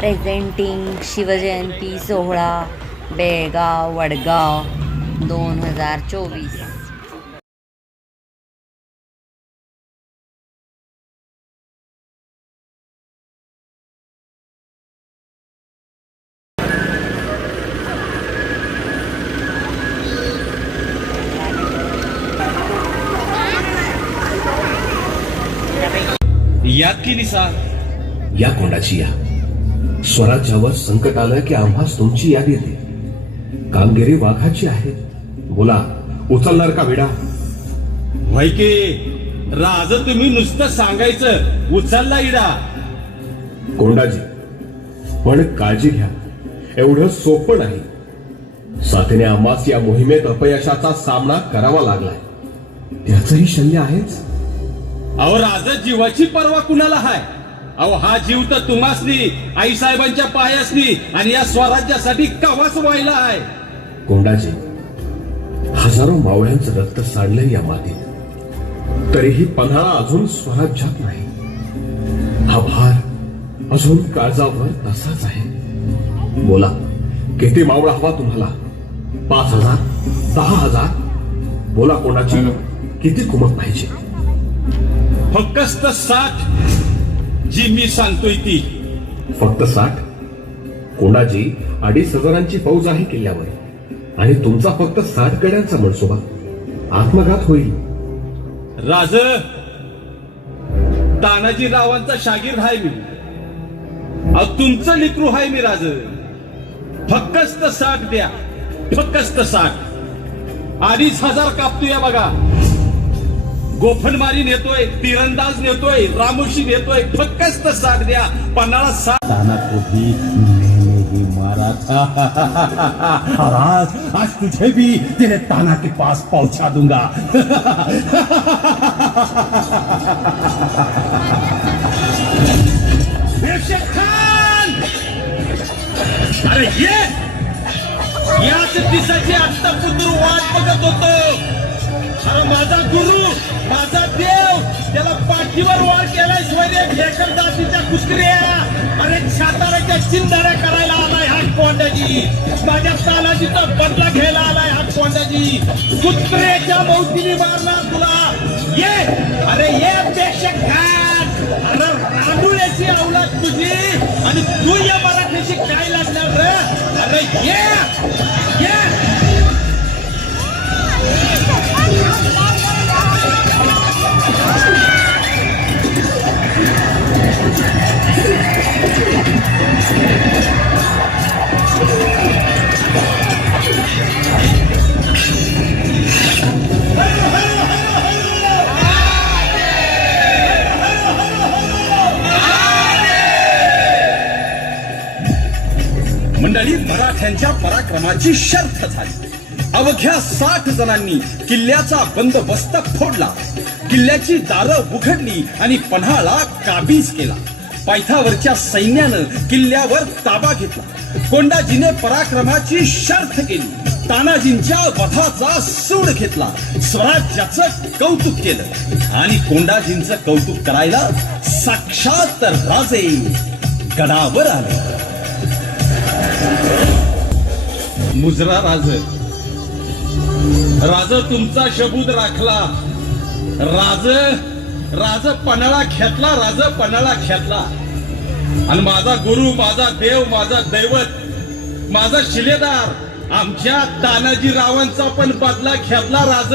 Presenting Shivjayanti सोहळा बेळगाव वडगाव दोन हजार चोवीस. की निसा या कोंडाची या. स्वराज्यावर संकट आलं की आम्हास तुमची याद येते. कामगिरी वाघाची आहे. बोला उचलणार का विडा? की राज तुम्ही नुसतं सांगायचं. उचलला इडा. कोंडाजी पण काळजी घ्या. एवढं सोपं नाही. साथीने आम्हास या मोहिमेत अपयशाचा सामना करावा लागलाय. त्याचंही शल्य आहेच? अहो राज जीवाची पर्वा कुणाला हाय? अहो हा जीव तर तुम्हासनी आई साहेबांच्या पायासनी आणि या स्वराज्यासाठी कवाच व्हायला आहे? कोंडाजी हजारो मावळ्यांचं रक्त सांडलंय या मातीत. तरीही पन्हाळा अजून स्वराज्यात नाही. हा भार अजून काळजावर तसाच आहे. बोला किती मावळा हवा तुम्हाला? पाच हजार दहा हजार? बोला कोणाची किती कुमक पाहिजे? फक्त साठ जी मी सांगतोय ती. फक्त साठ? कोणाची? अडीच हजारांची फौज आहे किल्ल्यावर. आणि तुमचा फक्त साठ गड्यांचा मनसोबा. आत्मघात होईल. राज तानाजी रावांचा शागीर आहे मी. तुमचं लिकरू आहे मी राज. फक्त साठ द्या. फक्त साठ. अडीच हजार कापतोय बघा. गोफणमारी नेतोय तिरंदाज नेतोय रामोशी नेतोय. फक्त साठ द्या. पन्हाळा साठ ताना को भी मैंने ही मारा था और आज आज तुझे भी तेरे ताना के पास पहुंचा दूंगा. अरे ये याच दिसाची आत्ता पुत्र वाट बघत होतो. अरे माझा गुरु माझा देव त्याला पाठीवर वाळ केलाय स्वैर्य ढेकर जातीच्या कुत्र्या अरे साताऱ्याच्या चिंधाऱ्या करायला आलाय हा कोंडाजी. माझ्या तालाजीचा बदला घ्यायला आलाय हा कोंडाजी. कुत्रेच्या मौतीने मारणार तुला. ये अरे ये प्रेक्षक खान अरे रांडुळ्याची अवलाद तुझी आणि तू या मराठीशी काय लागणार रे? अरे ये ये. मंडळी मराठ्यांच्या पराक्रमाची शर्थ झाली. अवघ्या साठ जणांनी किल्ल्याचा बंदोबस्त फोडला. किल्ल्याची दारं उघडली आणि पन्हाळा काबीज केला. पायथावरच्या सैन्यानं किल्ल्यावर ताबा घेतला. कोंडाजीने पराक्रमाची शर्थ केली. तानाजींच्या वधाचा सूड घेतला. स्वराज्याचं कौतुक केलं. आणि कोंडाजींचं कौतुक करायला साक्षात राजे गडावर आले. मुजरा राज. राज तुमचा शबूद राखला. राज राज पणाळा खेतला राज पन्हाळा खेतला आणि माझा गुरु माझा देव माझा दैवत माझा शिलेदार आमच्या तानाजी रावांचा पण बदला खेतला राज.